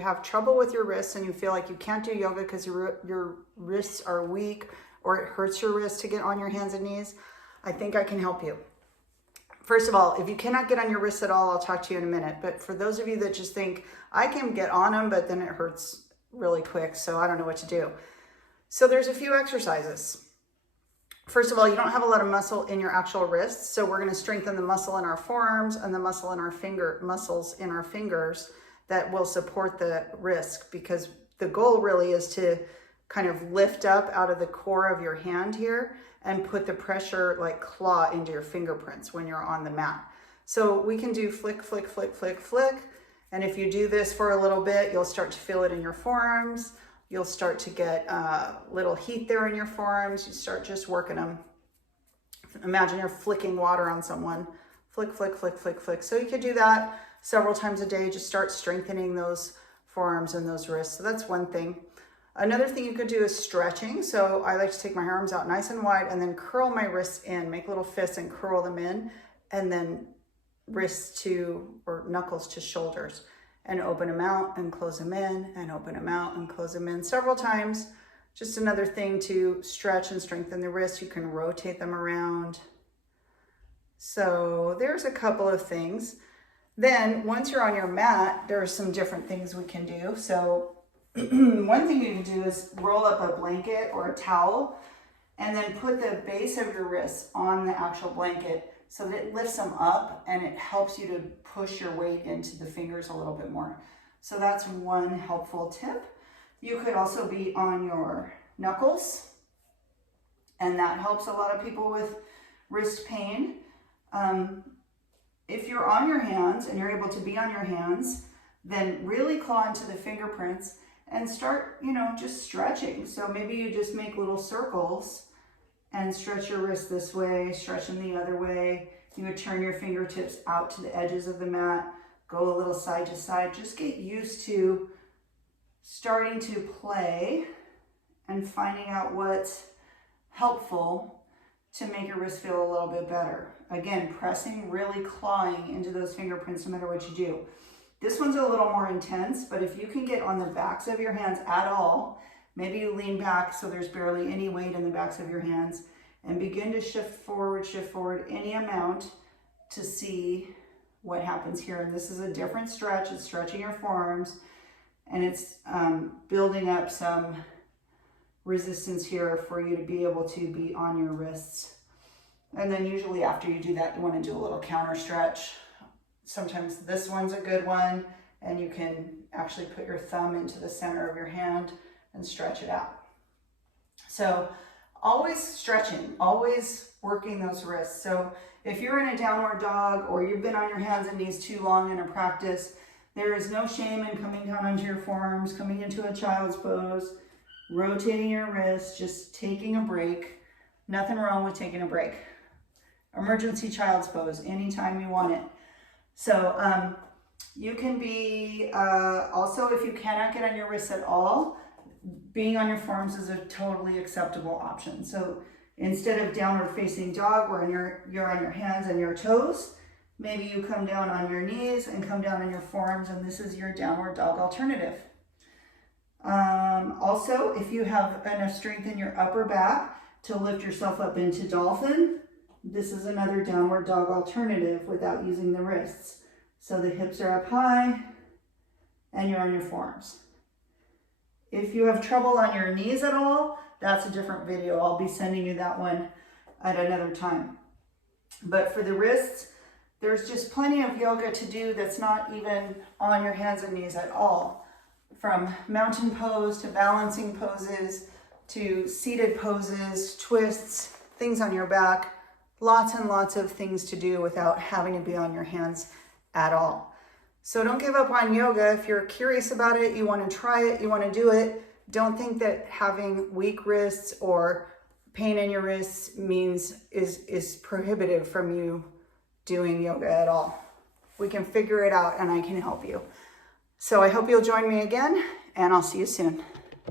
have trouble with your wrists and you feel like you can't do yoga because your wrists are weak or it hurts your wrists to get on your hands and knees, I think I can help you. First of all, if you cannot get on your wrists at all, I'll talk to you in a minute. But for those of you that just think, I can get on them, but then it hurts really quick, so I don't know what to do. So there's a few exercises. First of all, you don't have a lot of muscle in your actual wrists, so we're going to strengthen the muscle in our forearms and the muscles in our fingers that will support the wrist, because the goal really is to kind of lift up out of the core of your hand here and put the pressure like claw into your fingerprints when you're on the mat. So we can do flick, flick, flick, flick, flick. And if you do this for a little bit, you'll start to feel it in your forearms. You'll start to get a little heat there in your forearms. You start just working them. Imagine you're flicking water on someone. Flick, flick, flick, flick, flick. So you could do that several times a day. Just start strengthening those forearms and those wrists. So that's one thing. Another thing you could do is stretching. So I like to take my arms out nice and wide and then curl my wrists in, make little fists and curl them in, and then wrists to, or knuckles to shoulders, and open them out and close them in, and open them out and close them in several times. Just another thing to stretch and strengthen the wrists. You can rotate them around. So there's a couple of things. Then once you're on your mat, there are some different things we can do. So one thing you can do is roll up a blanket or a towel and then put the base of your wrists on the actual blanket so that it lifts them up and it helps you to push your weight into the fingers a little bit more. So that's one helpful tip. You could also be on your knuckles, and that helps a lot of people with wrist pain. If you're on your hands and you're able to be on your hands, then really claw into the fingerprints and start, just stretching. So maybe you just make little circles and stretch your wrist this way, stretch them the other way. You would turn your fingertips out to the edges of the mat, go a little side to side. Just get used to starting to play and finding out what's helpful to make your wrist feel a little bit better. Again, pressing, really clawing into those fingerprints no matter what you do. This one's a little more intense, but if you can get on the backs of your hands at all, maybe you lean back so there's barely any weight in the backs of your hands, and begin to shift forward any amount to see what happens here. And this is a different stretch. It's stretching your forearms, and it's building up some resistance here for you to be able to be on your wrists. And then usually after you do that, you want to do a little counter stretch. Sometimes this one's a good one, and you can actually put your thumb into the center of your hand and stretch it out. So always stretching, always working those wrists. So if you're in a downward dog or you've been on your hands and knees too long in a practice, there is no shame in coming down onto your forearms, coming into a child's pose, rotating your wrists, just taking a break. Nothing wrong with taking a break. Emergency child's pose, anytime you want it. So you can be, also if you cannot get on your wrists at all, being on your forearms is a totally acceptable option. So instead of downward facing dog where you're on your hands and your toes, maybe you come down on your knees and come down on your forearms, and this is your downward dog alternative. Also, if you have enough strength in your upper back to lift yourself up into dolphin, this is another downward dog alternative without using the wrists. So the hips are up high and you're on your forearms. If you have trouble on your knees at all, that's a different video. I'll be sending you that one at another time. But for the wrists, there's just plenty of yoga to do that's not even on your hands and knees at all. From mountain pose to balancing poses to seated poses, twists, things on your back. Lots and lots of things to do without having to be on your hands at all. So don't give up on yoga. If you're curious about it, you want to try it, you want to do it, don't think that having weak wrists or pain in your wrists is prohibitive from you doing yoga at all. We can figure it out and I can help you. So I hope you'll join me again, and I'll see you soon.